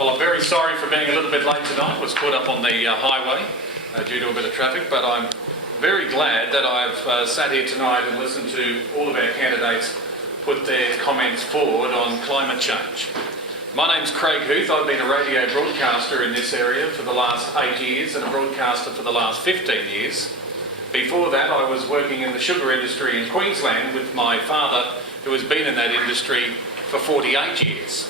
Well, I'm very sorry for being a little bit late tonight. I was caught up on the highway due to a bit of traffic, but I'm very glad that I've sat here tonight and listened to all of our candidates put their comments forward on climate change. My name's Craig Huth. I've been a radio broadcaster in this area for the last 8 years and a broadcaster for the last 15 years. Before that, I was working in the sugar industry in Queensland with my father, who has been in that industry for 48 years.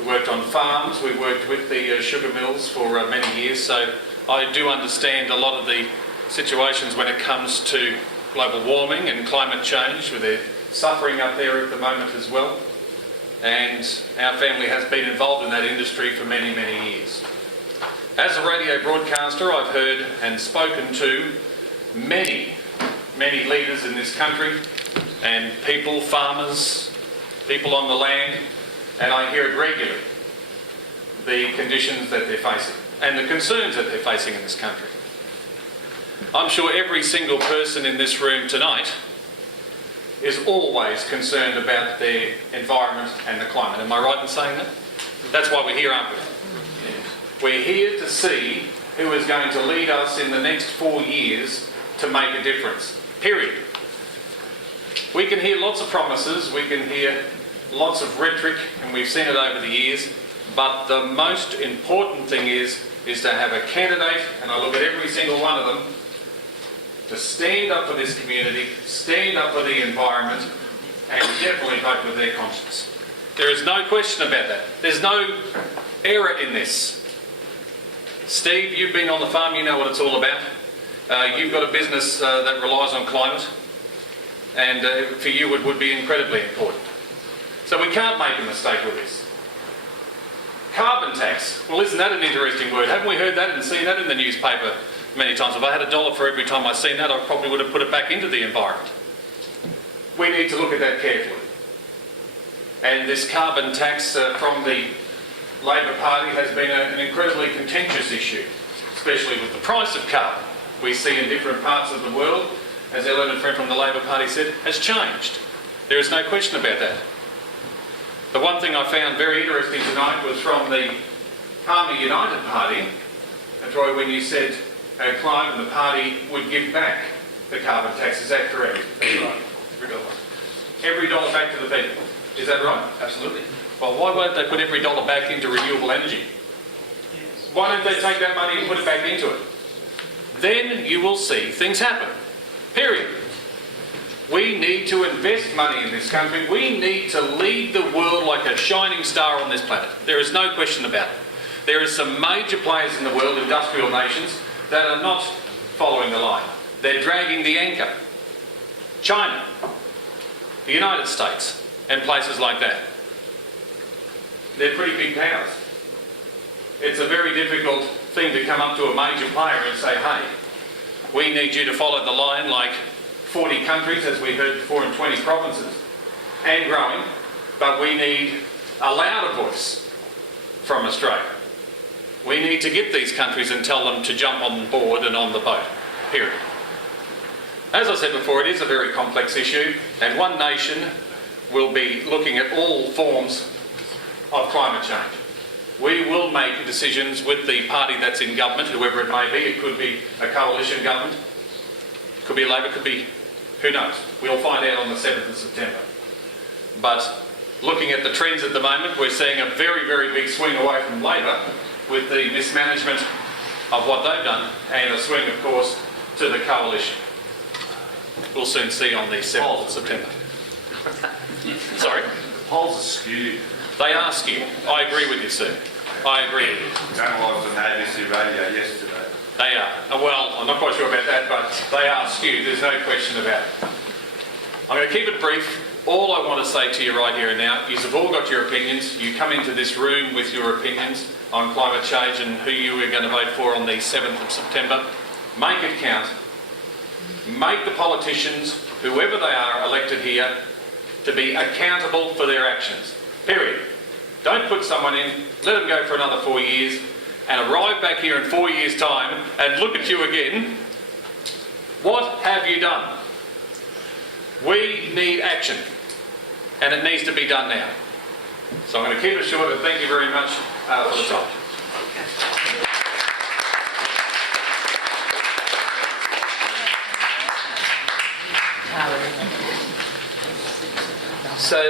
We worked on farms, we worked with the sugar mills for many years, so I do understand a lot of the situations when it comes to global warming and climate change, with their suffering up there at the moment as well. And our family has been involved in that industry for many, many years. As a radio broadcaster, I've heard and spoken to many leaders in this country and people, farmers, people on the land, and I hear it regularly, the conditions that they're facing and the concerns that they're facing in this country. I'm sure every single person in this room tonight is always concerned about their environment and the climate. Am I right in saying that? That's why we're here, aren't we? We're here to see who is going to lead us in the next 4 years to make a difference, period. We can hear lots of promises, we can hear lots of rhetoric, and we've seen it over the years, but the most important thing is to have a candidate, and I look at every single one of them, to stand up for this community, stand up for the environment, and definitely vote with their conscience. There is no question about that. There's no error in this. Steve, you've been on the farm, you know what it's all about. You've got a business that relies on climate, and for you it would be incredibly important. So we can't make a mistake with this. Carbon tax. Well, isn't that an interesting word? Haven't we heard that and seen that in the newspaper many times? If I had $1 for every time I've seen that, I probably would have put it back into the environment. We need to look at that carefully. And this carbon tax from the Labor Party has been an incredibly contentious issue, especially with the price of carbon. We see in different parts of the world, as our learned friend from the Labor Party said, has changed. There is no question about that. The one thing I found very interesting tonight was from the Palmer United Party, Troy, when you said Clive and the party would give back the carbon tax. Is that correct? That's right. Every dollar back to the people. Is that right? Absolutely. Well, why won't they put every dollar back into renewable energy? Why don't they take that money and put it back into it? Then you will see things happen. Period. We need to invest money in this country. We need to lead the world like a shining star on this planet. There is no question about it. There are some major players in the world, industrial nations, that are not following the line. They're dragging the anchor. China, the United States, and places like that. They're pretty big powers. It's a very difficult thing to come up to a major player and say, hey, we need you to follow the line like 40 countries, as we heard before, in 20 provinces, and growing, but we need a louder voice from Australia. We need to get these countries and tell them to jump on board and on the boat, period. As I said before, it is a very complex issue, and one nation will be looking at all forms of climate change. We will make decisions with the party that's in government, whoever it may be. It could be a coalition government, could be Labor, could be, who knows? We'll find out on the 7th of September. But looking at the trends at the moment, we're seeing a very, very big swing away from Labor with the mismanagement of what they've done, and a swing, of course, to the coalition. We'll soon see on the 7th of September. Sorry? The polls are skewed. They are skewed. I agree with you, sir. I agree. Analysed on ABC radio yesterday. They are. Well, I'm not quite sure about that, but they are skewed. There's no question about it. I'm going to keep it brief. All I want to say to you right here and now is you've all got your opinions. You come into this room with your opinions on climate change and who you are going to vote for on the 7th of September. Make it count. Make the politicians, whoever they are elected here, to be accountable for their actions. Period. Don't put someone in, let them go for another 4 years, and arrive back here in 4 years' time and look at you again. What have you done? We need action, and it needs to be done now. So I'm going to keep it short and thank you very much for the time. So